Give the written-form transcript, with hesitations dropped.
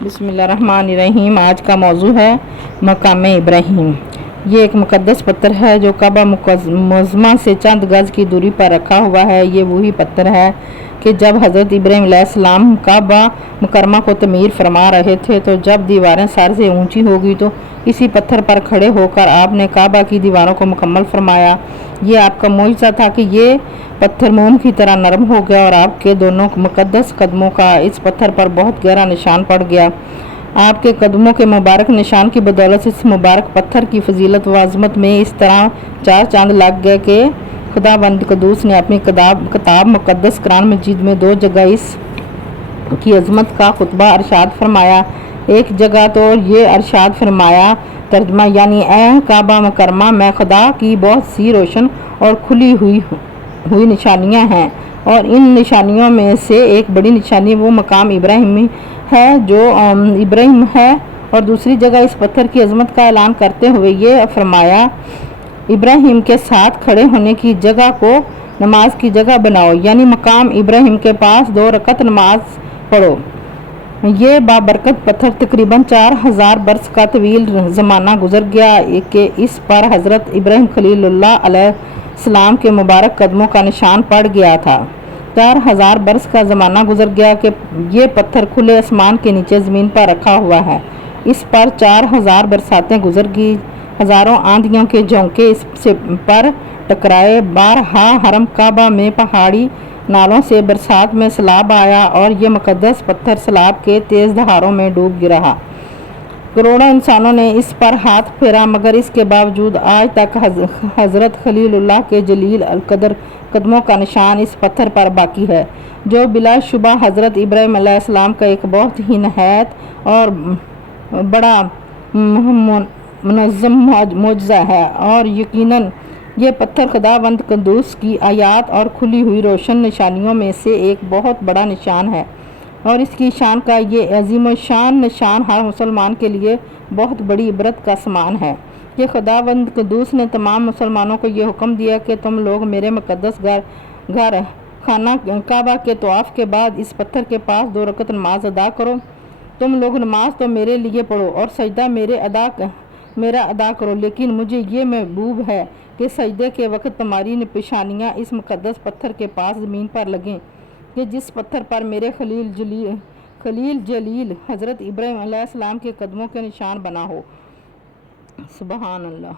بسم اللہ الرحمن الرحیم۔ آج کا موضوع ہے مقام ابراہیم۔ یہ ایک مقدس پتھر ہے جو کعبہ معظمہ سے چند گز کی دوری پر رکھا ہوا ہے۔ یہ وہی پتھر ہے کہ جب حضرت ابراہیم علیہ السلام کعبہ مکرمہ کو تعمیر فرما رہے تھے تو جب دیواریں سر سے اونچی ہو گئی تو اسی پتھر پر کھڑے ہو کر آپ نے کعبہ کی دیواروں کو مکمل فرمایا۔ یہ آپ کا معجزہ تھا کہ یہ پتھر موم کی طرح نرم ہو گیا اور آپ کے دونوں مقدس قدموں کا اس پتھر پر بہت گہرا نشان پڑ گیا۔ آپ کے قدموں کے مبارک نشان کی بدولت اس مبارک پتھر کی فضیلت و عظمت میں اس طرح چار چاند لگ گئے کہ خداوند قدوس نے اپنی کتاب مقدس قرآن مجید میں دو جگہ اس کی عظمت کا خطبہ ارشاد فرمایا۔ ایک جگہ تو یہ ارشاد فرمایا، ترجمہ یعنی اے کعبہ مکرمہ میں خدا کی بہت سی روشن اور کھلی ہوئی نشانیاں ہیں، اور ان نشانیوں میں سے ایک بڑی نشانی وہ مقام ابراہیم ہے جو ابراہیم ہے، اور دوسری جگہ اس پتھر کی عظمت کا اعلان کرتے ہوئے یہ فرمایا، ابراہیم کے ساتھ کھڑے ہونے کی جگہ کو نماز کی جگہ بناؤ، یعنی مقام ابراہیم کے پاس 2 رکعت نماز پڑھو۔ یہ بابرکت پتھر تقریباً 4000 برس کا طویل زمانہ گزر گیا کہ اس پر حضرت ابراہیم خلیل اللہ علیہ السلام کے مبارک قدموں کا نشان پڑ گیا تھا۔ 4000 برس کا زمانہ گزر گیا کہ یہ پتھر کھلے آسمان کے نیچے زمین پر رکھا ہوا ہے۔ اس پر 4000 برساتیں گزر گئی، ہزاروں آندھیوں کے جھونکے اس پر ٹکرائے، بارہا حرم کعبہ میں پہاڑی نالوں سے برسات میں سیلاب آیا اور یہ مقدس پتھر سیلاب کے تیز دھاروں میں ڈوب رہا۔ کروڑوں انسانوں نے اس پر ہاتھ پھیرا، مگر اس کے باوجود آج تک حضرت خلیل اللہ کے جلیل القدر قدموں کا نشان اس پتھر پر باقی ہے، جو بلا شبہ حضرت ابراہیم علیہ السلام کا ایک بہت ہی نہایت اور بڑا منظم معجزہ ہے۔ اور یقیناً یہ پتھر خداوند قدوس کی آیات اور کھلی ہوئی روشن نشانیوں میں سے ایک بہت بڑا نشان ہے، اور اس کی شان کا یہ عظیم الشان نشان ہر مسلمان کے لیے بہت بڑی عبرت کا سامان ہے کہ خداوند قدوس نے تمام مسلمانوں کو یہ حکم دیا کہ تم لوگ میرے مقدس گھر خانہ کعبہ کے طواف کے بعد اس پتھر کے پاس 2 رکعت نماز ادا کرو۔ تم لوگ نماز تو میرے لیے پڑھو اور سجدہ میرا ادا کرو، لیکن مجھے یہ محبوب ہے کہ سجدے کے وقت تمہاری پیشانیاں اس مقدس پتھر کے پاس زمین پر لگیں کہ جس پتھر پر میرے خلیل جلیل حضرت ابراہیم علیہ السلام کے قدموں کے نشان بنا ہو۔ سبحان اللہ۔